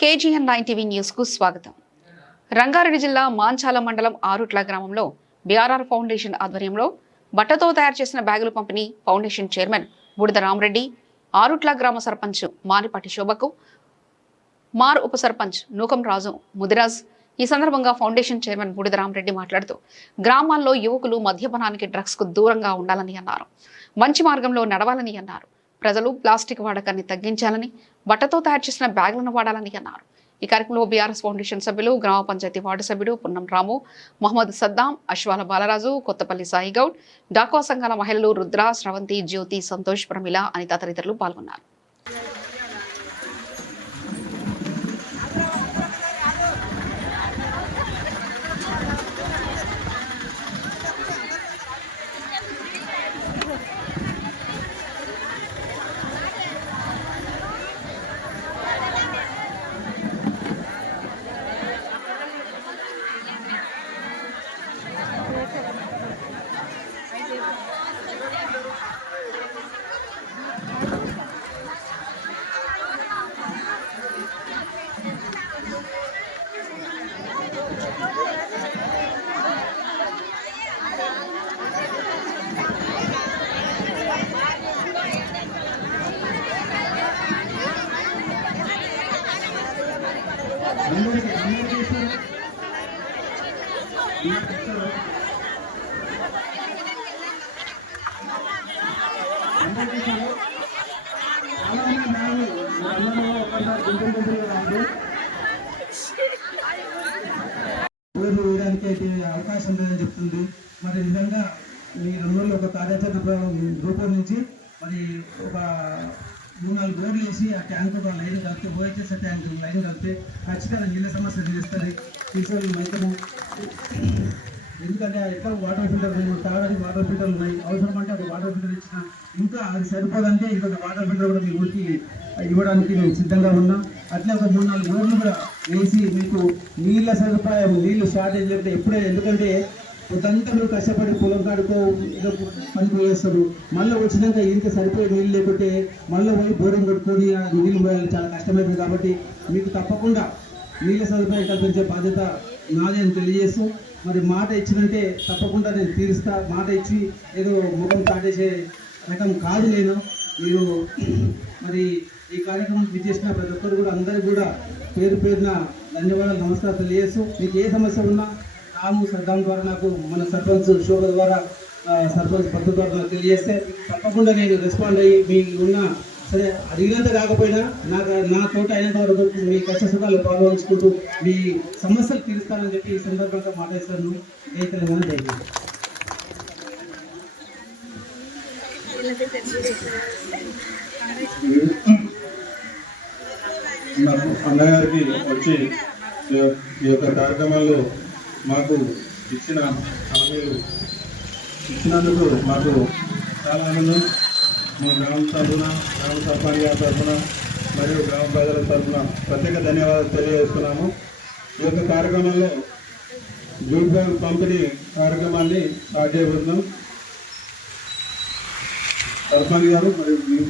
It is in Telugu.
KGN 9 టీవీ న్యూస్ కు స్వాగతం. రంగారెడ్డి జిల్లా మాంచాల మండలం ఆరుట్ల గ్రామంలో BRR ఫౌండేషన్ ఆధ్వర్యంలో బట్టతో తయారు చేసిన బ్యాగులు పంపిణీ ఫౌండేషన్ చైర్మన్ బూడిద రామరెడ్డి, ఆరుట్ల గ్రామ సర్పంచ్ మానిపాటి శోభకు, మార్ ఉప సర్పంచ్ నూకం రాజు ముదిరాజ్. ఈ సందర్భంగా ఫౌండేషన్ చైర్మన్ బూడిద రామరెడ్డి మాట్లాడుతూ గ్రామాల్లో యువకులు మద్యపానానికి, డ్రగ్స్ కు దూరంగా ఉండాలని అన్నారు. మంచి మార్గంలో నడవాలని అన్నారు. ప్రజలు ప్లాస్టిక్ వాడకాన్ని తగ్గించాలని, బట్టతో తయారు చేసిన బ్యాగులను వాడాలని అన్నారు. ఈ కార్యక్రమంలో BRS ఫౌండేషన్ సభ్యులు, గ్రామ పంచాయతీ వార్డు సభ్యుడు పున్నం రాము, మహమ్మద్ సద్దాం, అశ్వాల బాలరాజు, కొత్తపల్లి సాయిగౌడ్, డాక్వా సంఘాల మహిళలు రుద్ర, స్రవంతి, జ్యోతి, సంతోష్, ప్రమిళ, అనిత తదితరులు పాల్గొన్నారు. వేయడానికి అయితే అవకాశం లేదని చెప్తుంది. మరి నిజంగా మీ రంగంలో ఒక కార్యాచరణ రూపొందించి మరి ఒక 3-4 బోర్లు వేసి ఆ ట్యాంక్ ఒక లైన్ కలిపితే, OHS ట్యాంక్ లైన్ కలిపితే ఖచ్చితంగా నీళ్ళ సమస్య తీరుస్తుంది. తీసుకోవాలి మైతము. ఎందుకంటే ఎట్లా వాటర్ ఫిల్టర్ తాగడానికి వాటర్ ఫిల్టర్లు ఉన్నాయి. అవసరం అంటే ఒక వాటర్ ఫిల్టర్ ఇచ్చిన ఇంకా అది సరిపోదంటే ఇంకొక వాటర్ ఫిల్టర్ కూడా మీ ఊరికి ఇవ్వడానికి నేను సిద్ధంగా ఉన్నా. అట్లా ఒక 3-4 బోర్లు కూడా వేసి మీకు నీళ్ళ సదుపాయం, నీళ్ళు షార్టేజ్ లేకపోతే ఎప్పుడే, ఎందుకంటే కొంతంతా మీరు కష్టపడి పొలం కాడుకో ఏదో పని పోయేస్తారు, మళ్ళీ వచ్చినాక ఇంత సరిపోయే నీళ్ళు లేకుంటే మళ్ళీ పోయి బోరింగ్ కొట్టుకొని నీళ్ళు పోయాలి, చాలా కష్టమవుతుంది. కాబట్టి మీకు తప్పకుండా నీళ్ళ సదుపాయం కల్పించే బాధ్యత నాదే అని తెలియజేస్తూ, మరి మాట ఇచ్చినంటే తప్పకుండా నేను తీరుస్తా. మాట ఇచ్చి ఏదో ముఖం కాటేసే రకం కాదు నేను. మీరు మరి ఈ కార్యక్రమం విచ్చేసిన ప్రతి ఒక్కరు కూడా, అందరికీ కూడా పేరు పేరున ధన్యవాదాలు, నమస్కారం తెలియజేస్తూ, మీకు ఏ సమస్య ఉన్నా రాము సద్దాం ద్వారా నాకు, మన సర్పంచ్ శోభ ద్వారా, సర్పంచ్ పద్ధతి ద్వారా నాకు తెలియజేస్తే తప్పకుండా నేను రెస్పాండ్ అయ్యి మీకు ఉన్న, సరే అడిగినంత కాకపోయినా నా తోట అయినంత వరకు మీ కష్ట సుఖాలు పాల్గొంచుకుంటూ మీ సమస్యలు తీరుస్తానని చెప్పి ఈ సందర్భంగా మాట్లాడుతాను. ఏ తెలంగాణ జరిగింది. అన్నగారికి వచ్చి ఈ యొక్క కార్యక్రమాల్లో మాకు ఇచ్చిన హామీలు ఇచ్చినందుకు మాకు చాలా ఆనందం. మా గ్రామ తరఫున, గ్రామ సర్పంచ్ గారి తరఫున మరియు గ్రామ ప్రజల తరఫున ప్రత్యేక ధన్యవాదాలు తెలియజేస్తున్నాము. ఈ యొక్క కార్యక్రమంలో జూట్ బ్యాగ్ పంపిణీ కార్యక్రమాన్ని స్టార్ట్ చేయబోతున్నాం. సర్పంచ్ గారు మరియు